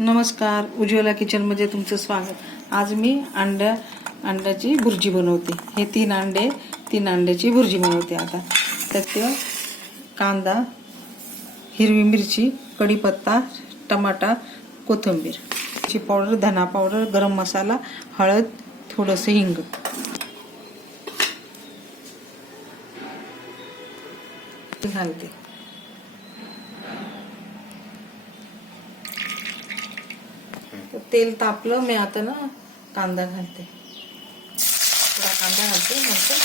नमस्कार, उज्ज्वला किचनमध्ये तुमचं स्वागत। आज मी अंड्याची भुर्जी बनवते। हे 3 अंड्याची भुर्जी बनवते। आता त्यात कांदा, हिरवी मिरची, कढीपत्ता, टमाटा, कोथिंबीर, ची पावडर, धना पावडर, गरम मसाला, हळद, थोडंसं हिंग घालते। तेल तापलं, मी आता ना कांदा घालते। थोडा कांदा घालते, नंतर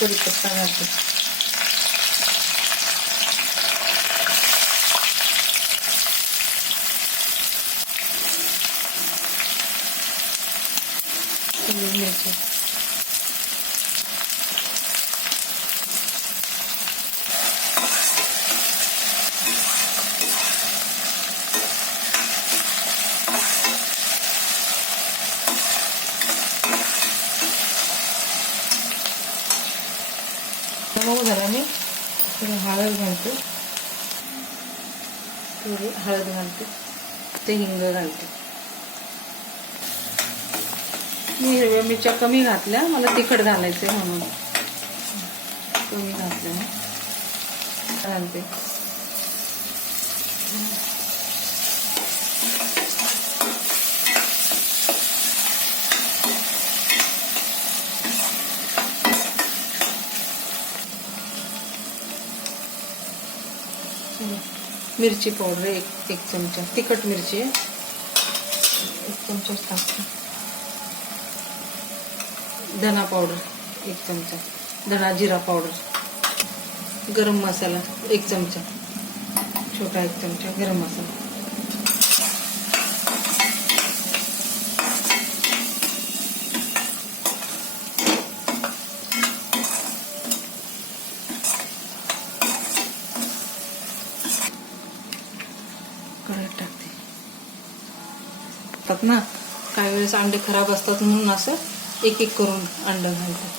कढीपत्ता घालते। मिरची, मऊ झाला मी थोडी हळद घालते, ते हिंग घालते। मी हिरव्या मिरच्या कमी घातल्या, मला तिखट घालायचं म्हणून कमी घातल्या घालते। मिरची पावडर एक चमचा, तिखट मिरची 1 चमचा टाकते। धना पावडर 1 चमचा, धना जिरा पावडर, गरम मसाला 1 चमचा, छोटा 1 चमचा गरम मसाला। टाकते ना, काही वेळेस अंडे खराब असतात म्हणून असं एक करून अंडं घालते।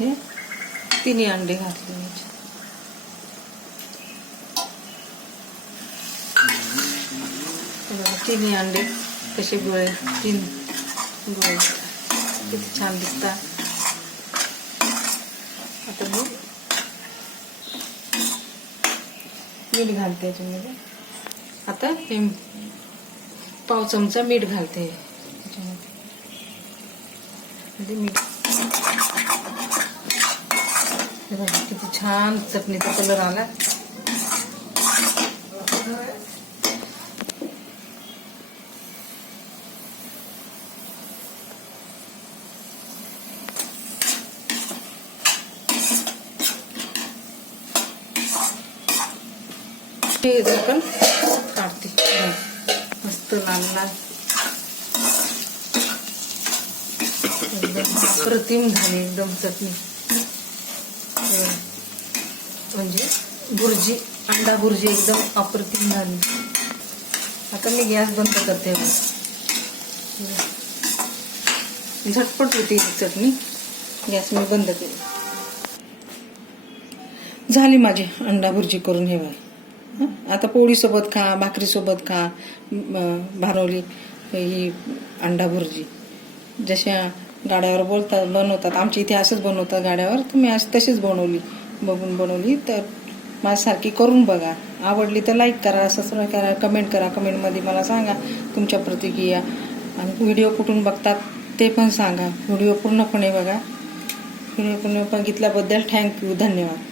हे 3 अंडे घातले। 3 अंडे कसे गोळे, 3 गोळे किती छान दिसतात। आता मी मीठ घालते याच्यामध्ये। आता हे पाव चमचा मीठ घालते याच्यामध्ये। मीठ किती छान चटणीचा कलर आला। हे झाकण काढते, मस्त लाल लाल एकदम अप्रतिम झाली एकदम चटणी। म्हणजे भुर्जी, अंडा भुर्जी एकदम अप्रतिम झाली। आता मी गॅस बंद करते। झटपट होती चटणी, गॅस मी बंद केली। झाली माझी अंडा भुर्जी करून। हे आता पोळी सोबत खा, भाकरी सोबत खा, भारवली ही अंडा भुर्जी। जशा गाड्यावर बनवतात, आमच्या इथे असंच बनवतात गाड्यावर, तर मी तशीच बघून बनवली। तर माझ्यासारखी करून बघा, आवडली तर लाईक करा, सबस्क्राईब करा, कमेंट करा। कमेंटमध्ये मला सांगा तुमच्या प्रतिक्रिया, आणि व्हिडिओ कुठून बघतात ते पण सांगा। व्हिडिओ पूर्णपणे बघा। व्हिडिओ पूर्ण बघितल्याबद्दल थँक्यू, धन्यवाद।